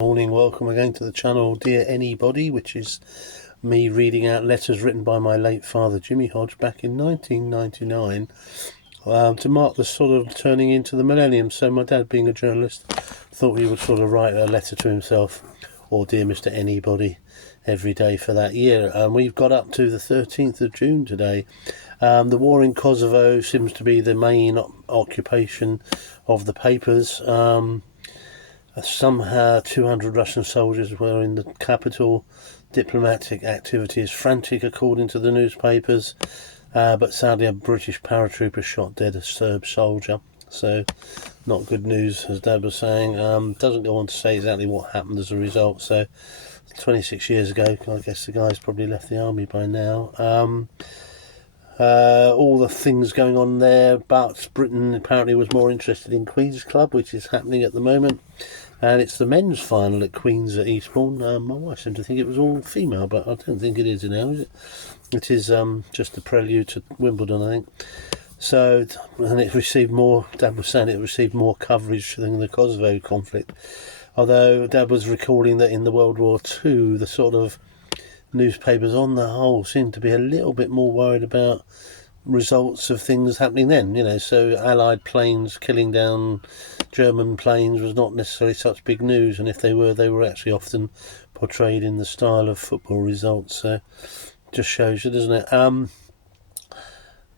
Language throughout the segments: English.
Morning, welcome again to the channel, Dear Anybody, which is me reading out letters written by my late father Jimmy Hodge back in 1999 to mark the sort of turning into the millennium. So my dad, being a journalist, thought he would sort of write a letter to himself, or Dear Mr. Anybody, every day for that year. And we've got up to the 13th of June today. The war in Kosovo seems to be the main occupation of the papers. Somehow 200 Russian soldiers were in the capital. Diplomatic activity is frantic according to the newspapers, but sadly a British paratrooper shot dead a Serb soldier, so not good news, as Dad was saying. Doesn't go on to say exactly what happened as a result. So 26 years ago, I guess the guy's probably left the army by now. All the things going on there, but Britain apparently was more interested in Queen's Club, which is happening at the moment, and it's the men's final at Queen's at Eastbourne. My wife seemed to think it was all female, but I don't think it is now, is it? It is just the prelude to Wimbledon, I think. So, and it received more, Dad was saying it received more coverage than the Kosovo conflict, although Dad was recalling that in the World War II, the sort of newspapers on the whole seem to be a little bit more worried about results of things happening then, so Allied planes killing down German planes was not necessarily such big news, and if they were actually often portrayed in the style of football results. So just shows you, doesn't it?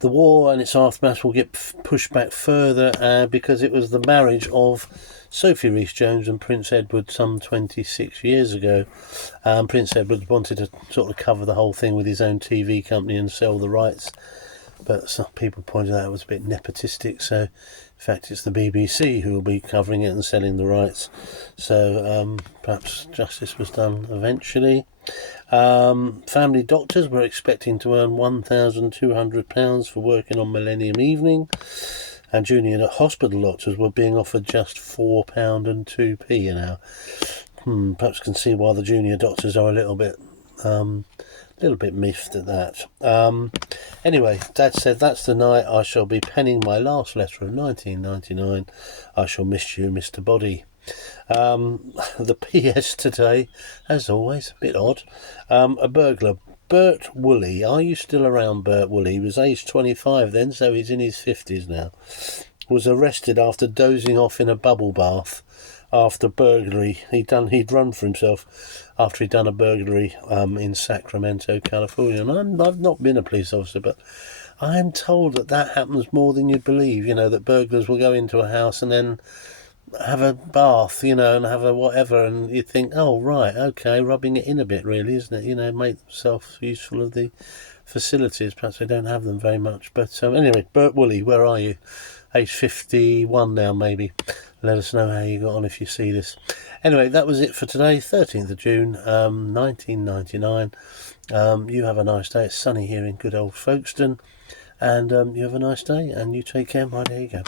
The war and its aftermath will get pushed back further because it was the marriage of Sophie Rhys-Jones and Prince Edward some 26 years ago. Prince Edward wanted to sort of cover the whole thing with his own TV company and sell the rights, but some people pointed out it was a bit nepotistic, so in fact it's the BBC who will be covering it and selling the rights. So perhaps justice was done eventually. Family doctors were expecting to earn £1,200 for working on Millennium Evening, and junior hospital doctors were being offered just £4 and 2p an hour. Perhaps can see why the junior doctors are a little bit miffed at that. Anyway, Dad said that's the night I shall be penning my last letter of 1999. I shall miss you, Mr. Body. The PS today, as always, a bit odd. A burglar, Bert Woolley. Are you still around, Bert Woolley? He was aged 25 then, so he's in his 50s now. Was arrested after dozing off in a bubble bath after burglary. He'd run for himself after he'd done a burglary in Sacramento, California. And I've not been a police officer, but I'm told that happens more than you'd believe. That burglars will go into a house and then have a bath, and have a whatever, and you think, oh right, okay, rubbing it in a bit, really, isn't it? Make themselves useful of the facilities. Perhaps they don't have them very much, but anyway, Bert Woolley, where are you? Age 51 now, maybe. Let us know how you got on if you see this. Anyway, that was it for today, 13th of June, 1999. You have a nice day. It's sunny here in good old Folkestone, and you have a nice day, and you take care. There you go.